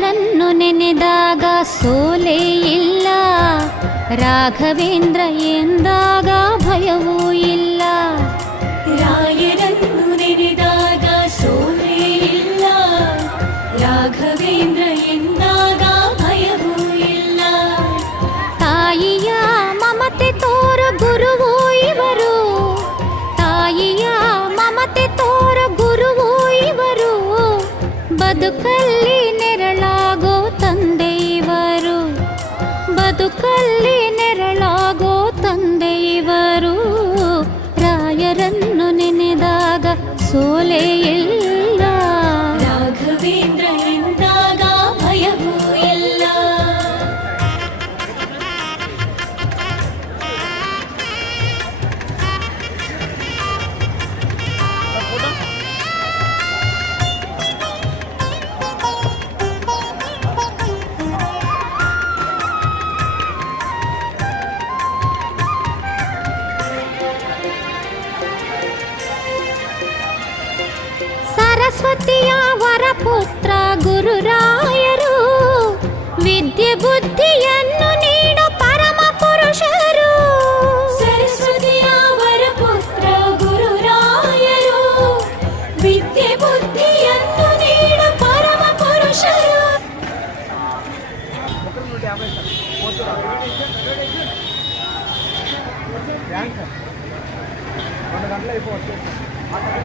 ರಾಯರನ್ನು ನೆನೆದಾಗ ಸೋಲೇ ಇಲ್ಲ, ರಾಘವೇಂದ್ರ ಎಂದಾಗ ಭಯವೂ ಇಲ್ಲ. ರಾಯರನ್ನು ನೆನೆದಾಗ ಸೋಲೇ ಇಲ್ಲ, ರಾಘವೇಂದ್ರ ಎಂದಾಗ ಭಯವೂ ಇಲ್ಲ. ತಾಯಿಯ ಮಮತೆ ತೋರ ಗುರುವೂ ಇವರು, ತಾಯಿಯ ಮಮತೆ ತೋರ ಗುರುವೂ ಇವರು, ಬದುಕಲ್ಲಿ ನೆರಳಾಗೋ ತಂದೆ ಇವರು, ಬದುಕಲ್ಲಿ ನೆರಳಾಗೋ ತಂದೆ ಇವರು. ರಾಯರನ್ನು ನೆನೆದಾಗ ಸೋಲೇ ಇಲ್ಲ, ರಾಘವೇಂದ್ರ ಎಂದಾಗ ಭಯವೂ ಇಲ್ಲ. ಸರಸ್ವತಿಯ ವರಪುತ್ರ ಗುರು ರಾಮ